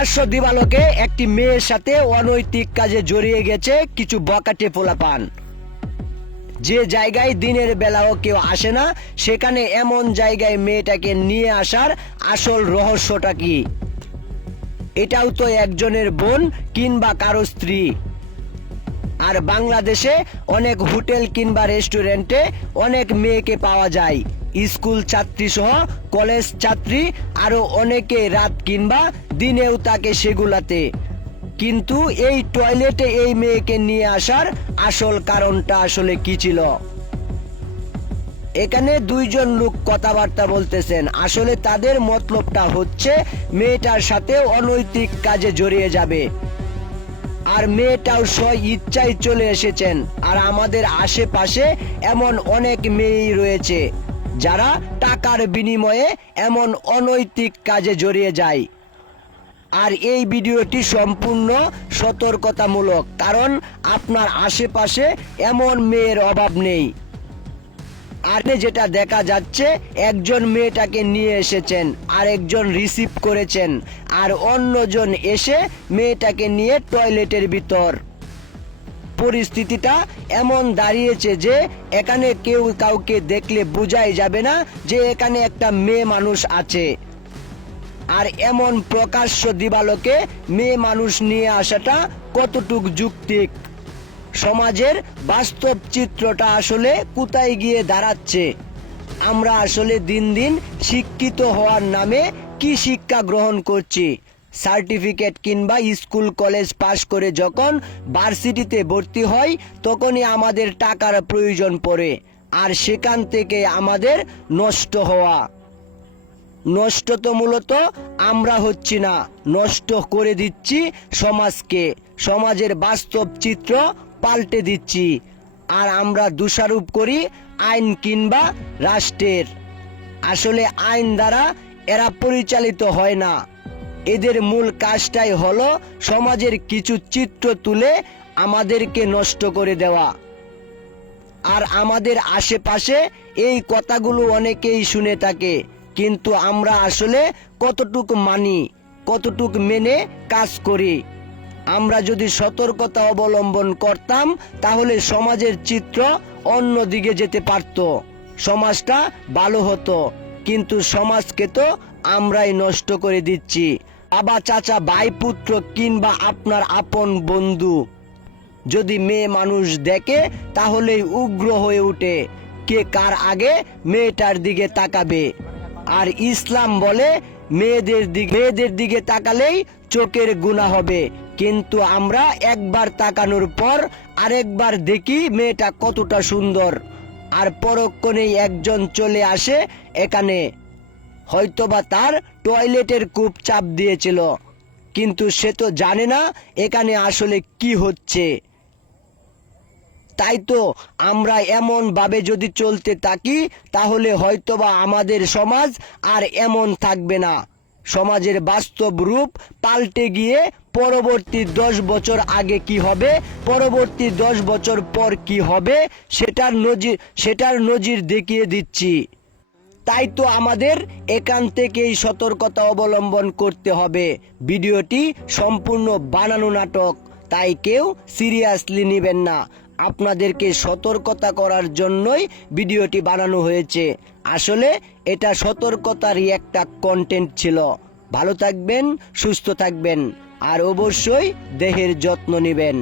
প্রকাশ্য দিবালোকে একটি মেয়ের সাথে অনৈতিক কাজে জড়িয়ে গেছে কিছু বকাটে পোলাপান। যে জায়গায় দিনের বেলাও কেউ আসে না, সেখানে এমন জায়গায় মেয়েটাকে নিয়ে আসার আসল রহস্যটা কি? এটাও তো একজনের বোন কিংবা কারও স্ত্রী। আর বাংলাদেশে অনেক হোটেল কিংবা রেস্টুরেন্টে অনেক মেয়েকে পাওয়া যায়। স্কুল ছাত্রী সহ কলেজ ছাত্রী, আরও অনেকে রাত কিংবা দিনেও তাকে সেগুলাতে। কিন্তু এই টয়লেটে এই মেয়েকে নিয়ে আসার আসল কারণটা আসলে কি ছিল? এখানে দুইজন লোক কথাবার্তা বলতেছেন। আসলে তাদের মতলবটা হচ্ছে, মেয়েটার সাথে অনৈতিক কাজে জড়িয়ে যাবে। আর মেয়েটাও স্ব ইচ্ছায় চলে এসেছেন। আর আমাদের আশেপাশে এমন অনেক মেয়েই রয়েছে। যারা টাকার বিনিময়ে এমন অনৈতিক কাজে জড়িয়ে যায়। আর এই ভিডিওটি সম্পূর্ণ সতর্কতামূলক, কারণ আপনার আশেপাশে এমন মেয়ের অভাব নেই। আর যেটা দেখা যাচ্ছে, একজন মেয়েটাকে নিয়ে এসেছেন আর একজন রিসিভ করেছেন, আর অন্যজন এসে মেয়েটাকে নিয়ে টয়লেটের ভিতর। পরিস্থিতিটা এমন দাঁড়িয়েছে যে এখানে কেউ কাউকে দেখলে বোঝাই যাবে না যে এখানে একটা মেয়ে মানুষ আছে। আর এমন প্রকাশ্য দিবালোকে মেয়ে মানুষ নিয়ে আসাটা কতটুক যুক্তিক? সমাজের বাস্তব চিত্রটা আসলে কোথায় গিয়ে দাঁড়াচ্ছে? আমরা আসলে দিন দিন শিক্ষিত হওয়ার নামে কি শিক্ষা গ্রহণ করছি? সার্টিফিকেট কিংবা স্কুল, কলেজ পাশ করে যখন ভার্সিটিতে ভর্তি হয়, তখনই আমাদের টাকার প্রয়োজন পড়ে আর সেখান থেকে আমাদের নষ্ট হওয়া। নষ্ট তো মূলত আমরা হচ্ছি না, নষ্ট করে দিচ্ছি সমাজকে। সমাজের বাস্তব চিত্র পাল্টে দিচ্ছি আর আমরা দোষারোপ করি আইন কিংবা রাষ্ট্রের। আসলে আইন দ্বারা এরা পরিচালিত হয় না। এদের মূল কাজটাই হলো সমাজের কিছু চিত্র তুলে আমাদেরকে নষ্ট করে দেওয়া। আর আমাদের আশেপাশে এই কথাগুলো অনেকেই শুনে থাকে, কিন্তু আমরা আসলে কতটুকু মানি, কতটুকু মেনে কাজ করি। আমরা যদি সতর্কতা অবলম্বন করতাম, তাহলে সমাজের চিত্র অন্য দিকে যেতে পারত, সমাজটা ভালো হতো, কিন্তু সমাজকে তো আমরাই নষ্ট করে দিচ্ছি। বাবা চাচা, ভাই পুত্র কিংবা আপনার আপন বন্ধু। যদি মেয়ে মানুষ দেখে, তাহলেই উগ্র হয়ে ওঠে কে কার আগে মেয়েটার দিকে তাকাবে। আর ইসলাম বলে, মেয়েদের দিকে মেয়েদের দিকে তাকালেই চোখের গুণা হবে। কিন্তু আমরা একবার তাকানোর পর আরেকবার দেখি মেয়েটা কতটা সুন্দর। আর পরক্ষণেই একজন চলে আসে এখানে। হয়তোবা তার টয়লেটের কূপ চাপ দিয়েছিল। কিন্তু সে তো জানে না এখানে আসলে কি হচ্ছে। তাই তো আমরা এমন ভাবে যদি চলতে থাকি, তাহলে হয়তোবা আমাদের সমাজ আর এমন থাকবে না। সমাজের বাস্তব রূপ পাল্টে গিয়ে পরবর্তী দশ বছর আগে কি হবে, পরবর্তী দশ বছর পর কি হবে, সেটার নজির সেটার নজির দেখিয়ে দিচ্ছি। তাই তো আমাদের এখান থেকেই সতর্কতা অবলম্বন করতে হবে। ভিডিওটি সম্পূর্ণ বানানো নাটক, তাই কেউ সিরিয়াসলি নেবেন না। আপনাদেরকে সতর্কতা করার জন্যই ভিডিওটি বানানো হয়েছে। আসলে এটা সতর্কতারই একটা কন্টেন্ট ছিল। ভালো থাকবেন, সুস্থ থাকবেন, আর অবশ্যই দেহের যত্ন নেবেন।